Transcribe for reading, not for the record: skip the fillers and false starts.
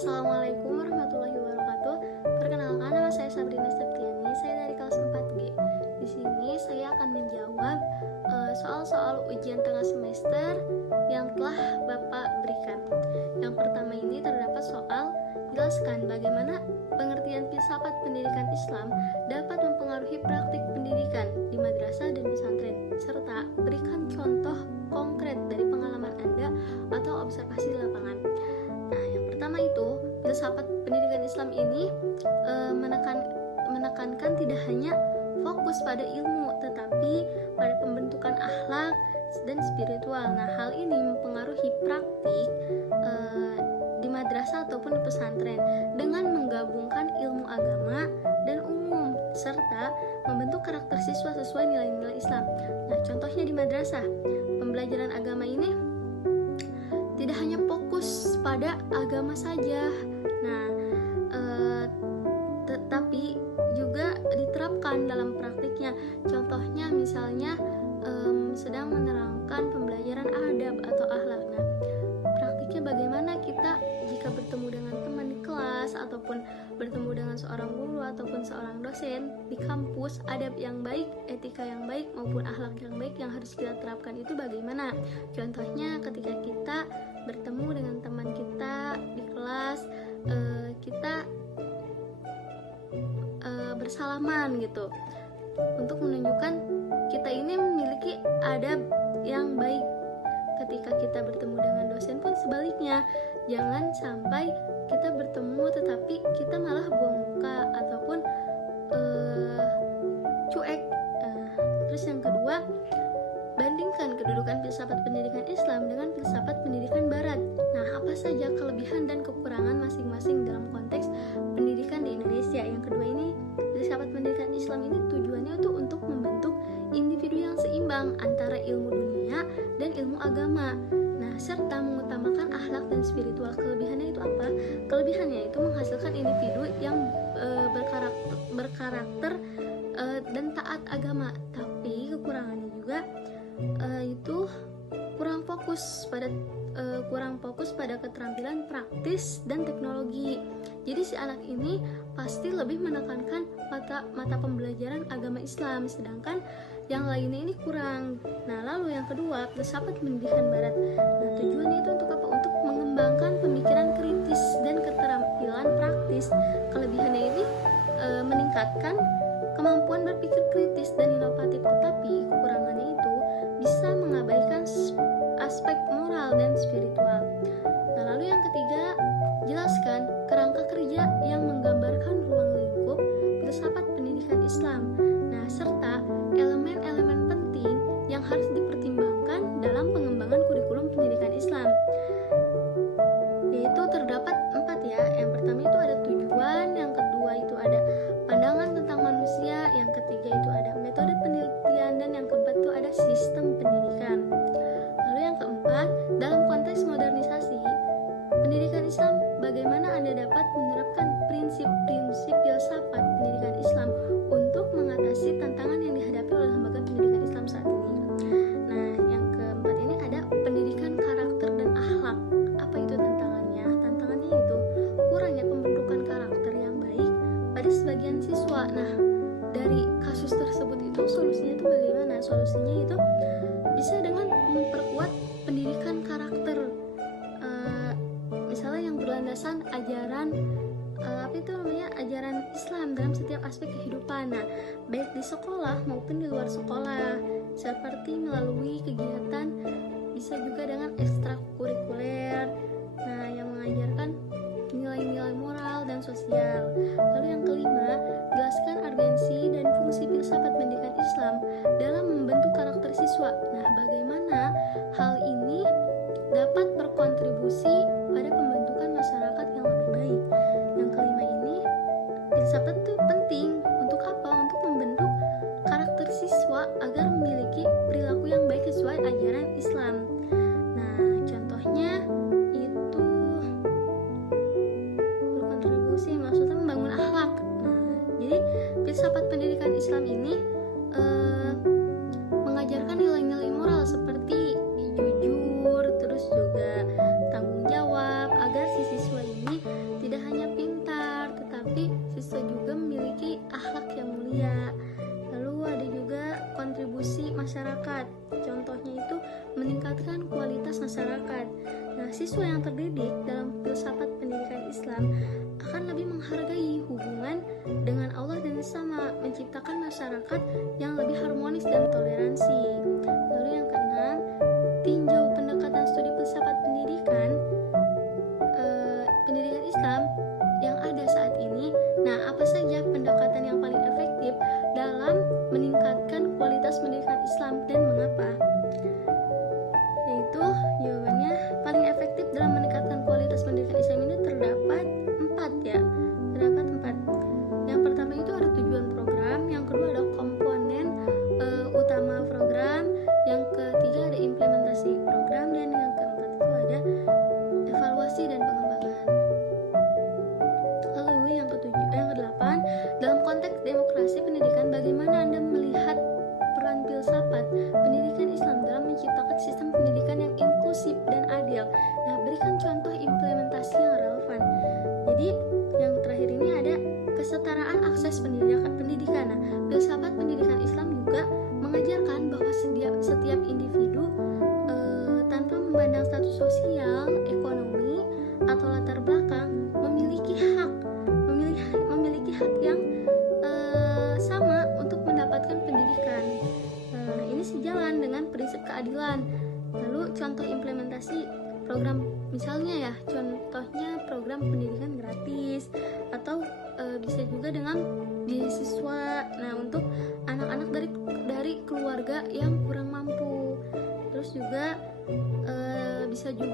Assalamualaikum warahmatullahi wabarakatuh. Perkenalkan, nama saya Sabrina Septiani. Saya dari kelas 4G. Di sini saya akan menjawab soal-soal ujian tengah semester yang telah Bapak berikan. Yang pertama ini terdapat soal jelaskan bagaimana pengertian filsafat pendidikan Islam dapat mempengaruhi praktik pendidikan di madrasah dan pesantren, serta berikan contoh konkret dari pengalaman Anda atau observasi di lapangan. Nah, yang pertama itu, filsafat pendidikan Islam ini menekankan tidak hanya fokus pada ilmu, tetapi pada pembentukan akhlak dan spiritual. Nah, hal ini mempengaruhi praktik di madrasah ataupun di pesantren dengan menggabungkan ilmu agama dan umum, serta membentuk karakter siswa sesuai nilai-nilai Islam. Nah, contohnya di madrasah, pembelajaran agama ini tidak hanya fokus pada agama saja, tetapi juga diterapkan dalam praktiknya. Contohnya misalnya sedang menerangkan pembelajaran adab atau akhlak. Nah, praktiknya bagaimana kita jika bertemu dengan teman di kelas ataupun bertemu dengan seorang guru ataupun seorang dosen di kampus, adab yang baik, etika yang baik maupun akhlak yang baik yang harus kita terapkan itu bagaimana? Contohnya ketika kita bertemu dengan teman kita di kelas, kita bersalaman gitu, untuk menunjukkan kita ini memiliki adab yang baik. Ketika kita bertemu dengan dosen pun sebaliknya, jangan sampai kita bertemu tetapi kita malah buang muka ataupun cuek. Terus yang kedua, bandingkan kedudukan filsafat pendidikan Islam dengan filsafat pendidikan Barat. Nah, apa saja kelebihan dan kekurangan masing-masing dalam konteks pendidikan di Indonesia? Yang kedua ini, filsafat pendidikan Islam ini tujuannya untuk membentuk individu yang seimbang antara ilmu dunia dan ilmu agama. Nah, serta mengutamakan akhlak dan spiritual. Kelebihannya itu apa? Kelebihannya itu menghasilkan individu yang berkarakter dan taat agama. Tapi kekurangannya juga itu kurang fokus pada keterampilan praktis dan teknologi. Jadi si anak ini pasti lebih menekankan mata pembelajaran agama Islam, sedangkan yang lainnya ini kurang. Nah, lalu yang kedua, filsafat pendidikan Barat. Nah, tujuannya itu untuk apa? Untuk mengembangkan pemikiran kritis dan keterampilan praktis. Kelebihannya ini meningkatkan kemampuan berpikir kritis dan inovatif, tetapi kekurangannya itu bisa mengabaikan aspek moral dan spiritual. Nah, lalu yang ketiga, jelaskan kerangka kerja yang menggambarkan ruang lingkup filsafat pendidikan Islam. Nah, serta elemen-elemen penting yang harus dipertimbangkan dalam pengembangan kurikulum pendidikan Islam. Yaitu terdapat 4 ya. Yang pertama itu ada tujuan, yang kedua itu ada pandangan tentang manusia, yang ketiga itu ada metode penelitian, dan yang keempat itu ada sistem pendidikan. Lalu yang keempat, dalam konteks modernisasi pendidikan Islam, bagaimana Anda dapat menerapkan prinsip-prinsip filsafat pendidikan Islam untuk mengatasi tantangan yang dihadapi oleh lembaga pendidikan Islam saat ini. Nah, yang keempat ini ada pendidikan karakter dan akhlak. Apa itu tantangannya? Tantangannya itu kurangnya pembentukan karakter yang baik pada sebagian siswa. Nah, dari kasus tersebut itu solusinya itu bagaimana? Solusinya itu bisa dengan memperkuat pendidikan karakter, misalnya yang berlandasan ajaran ajaran Islam dalam setiap aspek kehidupan. Nah, baik di sekolah maupun di luar sekolah, seperti melalui kegiatan, bisa juga dengan ekstrakurikuler, nah, yang mengajarkan nilai-nilai moral dan sosial. Lalu yang kelima, jelaskan urgensi dan fungsi filsafat pendidikan Islam dalam membentuk karakter siswa. Nah, bagaimana hal ini dapat berkontribusi pada pembentukan masyarakat yang lebih baik. Yang kelima ini, filsafat itu penting untuk apa? Untuk membentuk karakter siswa agar memiliki perilaku yang baik sesuai ajaran Islam. Nah, contohnya itu filsafat pendidikan Islam akan lebih menghargai hubungan dengan Allah dan sesama, menciptakan masyarakat yang lebih harmonis dan toleransi. Lalu yang keenam, tinjau pendekatan studi filsafat pendidikan Islam yang ada saat ini. Nah, apa saja pendekatan yang paling efektif dalam meningkatkan kualitas pendidikan Islam dan mengapa? Yaitu jawabannya, paling efektif dalam meningkatkan kualitas pendidikan Islam ini terdapat 4 ya. Terdapat 4. Yang pertama itu ada tujuan program, yang kedua ada komponen utama program, yang ketiga ada implementasi program, dan yang keempat itu ada evaluasi dan pengembangan. Lalu yang kedelapan, dalam konteks demokrasi pendidikan, bagaimana Anda melihat peran filsafat pendidikan Islam dalam menciptakan sistem pendidikan yang inklusif dan adil? Nah, berikan contoh implementasi yang relevan. Jadi, yang terakhir ini ada kesetaraan akses pendidikan. Nah, filsafat pendidikan Islam juga mengajarkan bahwa setiap individu tanpa memandang status sosial, ekonomi, atau latar belakang memiliki hak yang sama untuk mendapatkan pendidikan. Ini sejalan dengan prinsip keadilan. Lalu contoh implementasi program, misalnya ya, contohnya program pendidikan gratis, atau bisa juga dengan beasiswa. Nah, untuk anak-anak dari keluarga yang kurang mampu. Terus juga bisa juga